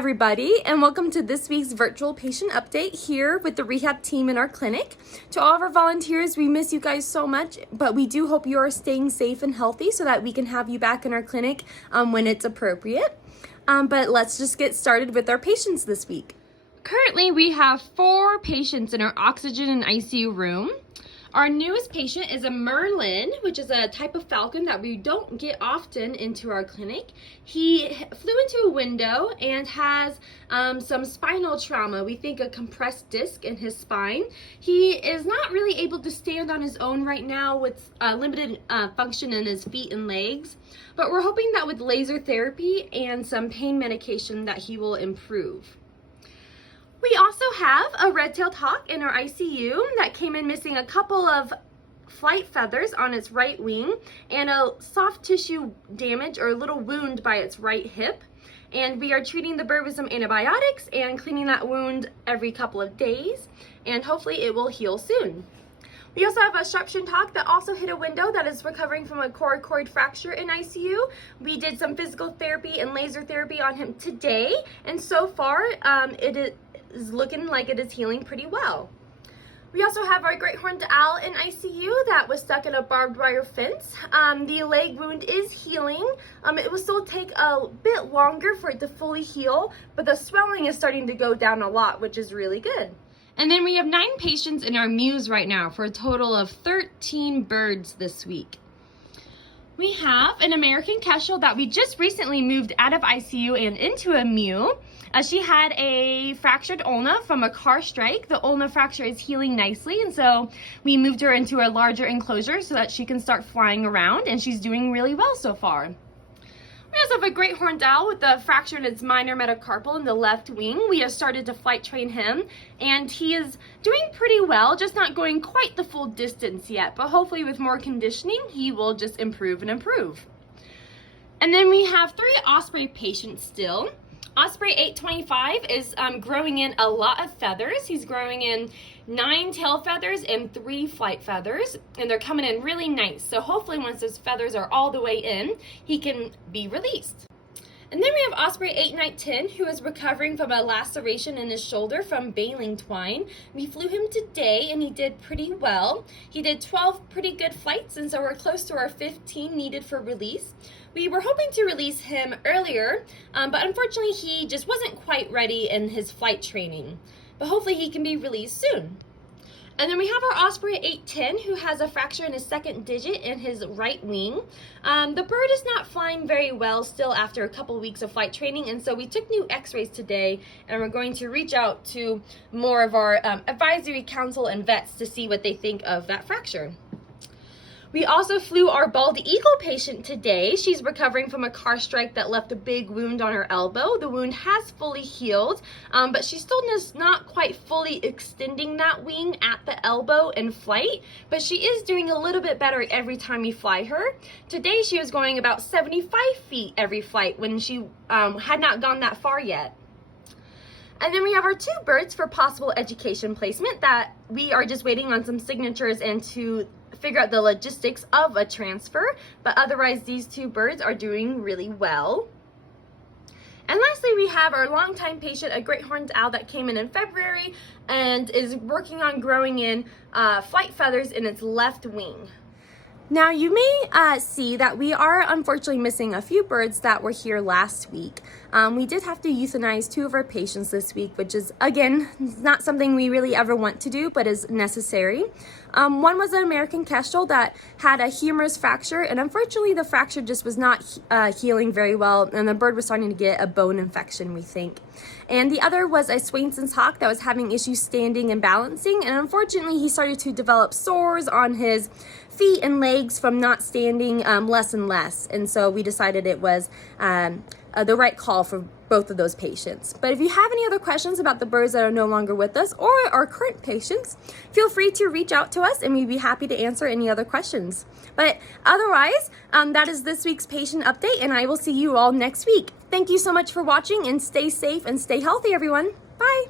everybody, and welcome to this week's virtual patient update here with the rehab team in our clinic. To all of our volunteers, we miss you guys so much, but we do hope you are staying safe and healthy so that we can have you back in our clinic when it's appropriate. But let's just get started with our patients this week. Currently, we have 4 patients in our oxygen and ICU room. Our newest patient is a Merlin, which is a type of falcon that we don't get often into our clinic. He flew into a window and has some spinal trauma. We think a compressed disc in his spine. He is not really able to stand on his own right now with limited function in his feet and legs, but we're hoping that with laser therapy and some pain medication that he will improve. We also have a red-tailed hawk in our ICU that came in missing a couple of flight feathers on its right wing and a soft tissue damage or a little wound by its right hip. And we are treating the bird with some antibiotics and cleaning that wound every couple of days, and hopefully it will heal soon. We also have a sharp-shinned hawk that also hit a window that is recovering from a coracoid fracture in ICU. We did some physical therapy and laser therapy on him today, and so far it is looking like it is healing pretty well. We also have our great horned owl in ICU that was stuck in a barbed wire fence. The leg wound is healing. It will still take a bit longer for it to fully heal, but the swelling is starting to go down a lot, which is really good. And then we have 9 patients in our mews right now for a total of 13 birds this week. We have an American kestrel that we just recently moved out of ICU and into a mew. She had a fractured ulna from a car strike. The ulna fracture is healing nicely, and so we moved her into a larger enclosure so that she can start flying around, and she's doing really well so far. We also have a great horned owl with a fracture in its minor metacarpal in the left wing. We have started to flight train him, and he is doing pretty well, just not going quite the full distance yet, but hopefully with more conditioning, he will just improve and improve. And then we have 3 Osprey patients still. Osprey 825 is growing in a lot of feathers. He's growing in 9 tail feathers and 3 flight feathers, and they're coming in really nice. So hopefully once those feathers are all the way in, he can be released. And then we have Osprey 8910, who is recovering from a laceration in his shoulder from baling twine. We flew him today, and he did pretty well. He did 12 pretty good flights, and so we're close to our 15 needed for release. We were hoping to release him earlier, but unfortunately he just wasn't quite ready in his flight training. But hopefully he can be released soon. And then we have our Osprey 810, who has a fracture in his second digit in his right wing. The bird is not flying very well still after a couple weeks of flight training, and so we took new x-rays today, and we're going to reach out to more of our advisory council and vets to see what they think of that fracture. We also flew our bald eagle patient today. She's recovering from a car strike that left a big wound on her elbow. The wound has fully healed, but she still is not quite fully extending that wing at the elbow in flight, but she is doing a little bit better every time we fly her. Today she was going about 75 feet every flight when she had not gone that far yet. And then we have our 2 birds for possible education placement that we are just waiting on some signatures and to figure out the logistics of a transfer, but otherwise these 2 birds are doing really well. And lastly, we have our longtime patient, a great horned owl that came in February and is working on growing in flight feathers in its left wing. Now you may see that we are unfortunately missing a few birds that were here last week. We did have to euthanize 2 of our patients this week, which is, again, not something we really ever want to do, but is necessary. One was an American kestrel that had a humerus fracture, and unfortunately the fracture just was not healing very well, and the bird was starting to get a bone infection, we think. And the other was a Swainson's hawk that was having issues standing and balancing, and unfortunately he started to develop sores on his feet and legs from not standing less and less, and so we decided it was the right call for both of those patients. But if you have any other questions about the birds that are no longer with us or our current patients, feel free to reach out to us and we'd be happy to answer any other questions. But otherwise, that is this week's patient update, and I will see you all next week. Thank you so much for watching, and stay safe and stay healthy, everyone. Bye.